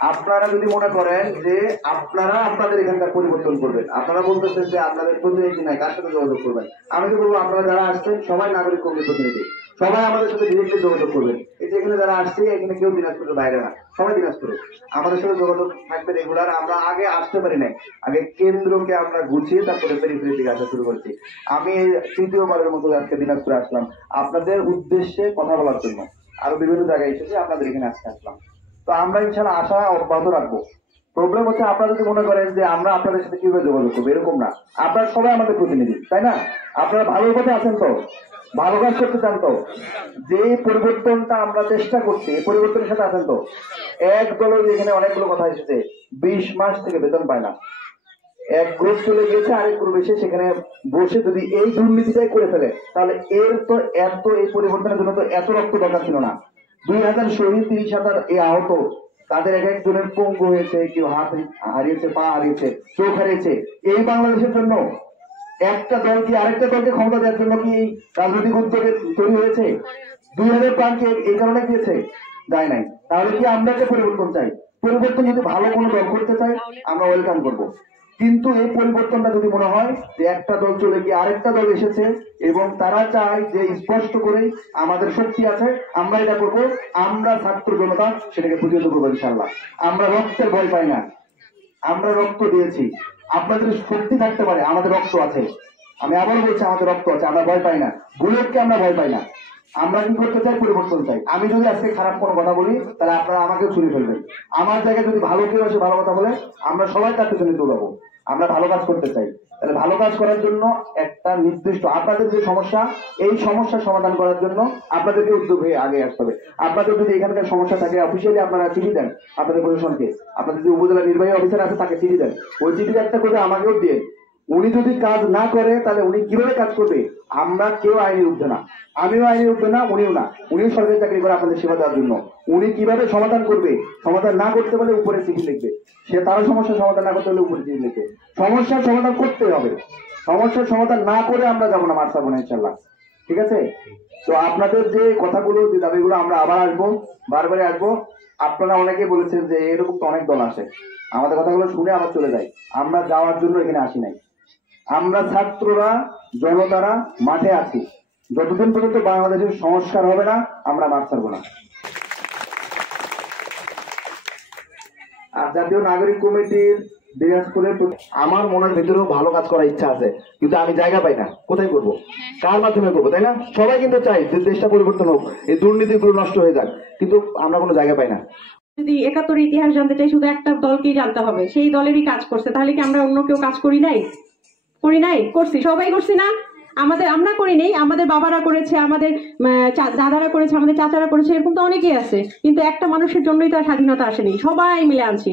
আপনারা যদি মনে করেন যে আপনারা আপনাদের এখানকার পরিবর্তন করবেন, আপনারা বলতেছেন যে আপনাদের প্রতিনিধি নাই, কার সাথে যোগাযোগ করবেন? আমি তো বলবো আপনারা যারা আসছেন সবাই নাগরিক কমিটির প্রতিনিধি, সবাই আমাদের সাথে ডিরেক্টলি যোগাযোগ করবেন। এই যে এখানে যারা আসছে এখানে কেউ দিনাজপুরের বাইরে না, সবাই দিনাজপুরে। আমাদের সাথে যোগাযোগ থাকবে রেগুলার। আমরা আগে আসতে পারি নাই, আগে কেন্দ্রকে আমরা গুছিয়ে তারপরে পেরিফেরি দিকে আসা শুরু করছি। আমি তৃতীয়বারের মতো আজকে দিনাজপুরে আসলাম আপনাদের উদ্দেশ্যে কথা বলার জন্য। আরো বিভিন্ন জায়গায় এসেছি, আপনাদের এখানে আজকে আসলাম। তো আমরা ইনশাল্লাহ আশা অব্যাহত রাখবো। প্রবলেম হচ্ছে আপনারা যদি মনে করেন যে আমরা আপনাদের সাথে কিভাবে যোগাযোগ করবো, এরকম না। আপনারা সবাই আমাদের প্রতিনিধি, তাই না? আপনারা ভালো পথে আছেন তো, ভালো কাজ করতে চান তো, যে পরিবর্তনটা আমরা চেষ্টা করছি এই পরিবর্তনের সাথে আছেন তো। এক দলের এখানে অনেকগুলো কথা এসেছে, 20 মাস থেকে বেতন পায় না। এক গ্রুপ চলে গিয়েছে, আরেক গ্রুপ এসে সেখানে বসে যদি এই দুর্নীতিটাই করে ফেলে, তাহলে এর তো এত এই পরিবর্তনের জন্য তো এত রক্ত দরকার ছিল না। 2000 শহীদ, 30,000 এই আহত, তাদের এক একজনের পঙ্গু হয়েছে, কেউ হাত হারিয়েছে, পা হারিয়েছে, চোখ হারিয়েছে। এই বাংলাদেশের জন্য একটা দল কি আরেকটা দলকে ক্ষমতা দেওয়ার জন্য কি এই রাজনৈতিক উদ্যোগে তৈরি হয়েছে? 2000 প্রাণকে এই কারণে দিয়েছে, যায় নাই। তাহলে কি আমরা যে পরিবর্তন চাই, পরিবর্তন যদি ভালো কোনো দল করতে চাই আমরা ওয়েলকাম করবো। কিন্তু এই পরিবর্তনটা যদি মনে হয় যে একটা দল চলে গিয়ে আরেকটা দল এসেছে এবং তারা চায় যে স্পষ্ট করে আমাদের শক্তি আছে, আমরা এটা করবো, আমরা ছাত্র জনতা সেটাকে প্রতিহত করবো ইনশাআল্লাহ। আমরা রক্তের ভয় পাই না, আমরা রক্ত দিয়েছি। আপনাদের শক্তি থাকতে পারে, আমাদের রক্ত আছে। আমি আবার বলছি, আমাদের রক্ত আছে, আমরা ভয় পাই না। বুলেটকে আমরা ভয় পাই না। আমরা কি করতে চাই? পরিবর্তন চাই। আমি যদি আজকে খারাপ কোনো কথা বলি তাহলে আপনারা আমাকে ছুরি ফেলবেন। আমার জায়গায় যদি ভালো কেউ এসে ভালো কথা বলে আমরা সবাই তার পেছনে দৌড়াবো। আমরা ভালো কাজ করতে চাই। তাহলে ভালো কাজ করার জন্য একটা নির্দিষ্ট আপনাদের যে সমস্যা, এই সমস্যার সমাধান করার জন্য আপনাদেরকে উদ্যোগ হয়ে আগে আসতে হবে। আপনাদের যদি এখানকার সমস্যা থাকে অফিসিয়ালি আপনারা চিঠি দেন আপনাদের প্রশাসনকে। আপনাদের যে উপজেলা নির্বাহী অফিসার আছে তাকে চিঠি দেন, ওই চিঠি একটা করে আমাকেও দিয়ে। উনি যদি কাজ না করে তাহলে উনি কিভাবে কাজ করবে? আমরা কেউ আইনের ঊর্ধ্বে না, আমিও আইনের ঊর্ধ্বে না, উনিও না। উনিও সরকারি চাকরি করে আপনাদের সেবা দেওয়ার জন্য। উনি কিভাবে সমাধান করবে? সমাধান না করতে পারলে উপরে চিঠি লিখবে। সে তার সমস্যার সমাধান না করতে হলে উপরে চিঠি লিখবে। সমস্যার সমাধান করতে হবে, সমস্যার সমাধান না করে আমরা যাবো না, মার যাবো না ইনশাল্লাহ। ঠিক আছে? তো আপনাদের যে কথাগুলো, যে দাবিগুলো, আমরা আবার আসবো, বারবারই আসবো। আপনারা অনেকে বলেছেন যে এরকম তো অনেক দল আসে, আমাদের কথাগুলো শুনে আবার চলে যায়। আমরা যাওয়ার জন্য এখানে আসি নাই। আমরা ছাত্ররা, জনতারা মাঠে আছি। যতদিন পর্যন্ত বাংলাদেশের সংস্কার হবে না আমরা মাঠ ছাড়বো না। আর জাতীয় নাগরিক কমিটির দিনাজপুরের আমার মনের ভেতরেও ভালো কাজ করার ইচ্ছা আছে, কিন্তু আমি জায়গা পাই না। কোথায় করবো, কার মাধ্যমে করবো, তাই না? সবাই কিন্তু চাই যে দেশটা পরিবর্তন হোক, এই দুর্নীতিগুলো নষ্ট হয়ে যাক, কিন্তু আমরা কোনো জায়গা পাই না। যদি ৭১ ইতিহাস জানতে চাই শুধু একটা দলকেই জানতে হবে, সেই দলেরই কাজ করছে। তাহলে কি আমরা অন্য কেউ কাজ করি নাই? করছি, সবাই করছি না? আমরা করি নেই, আমাদের বাবারা করেছে, আমাদের দাদারা করেছে, আমাদের চাচারা করেছে, এরকম তো অনেকেই আছে। কিন্তু একটা মানুষের জন্যই তো স্বাধীনতা আসেনি, সবাই মিলে আনছি।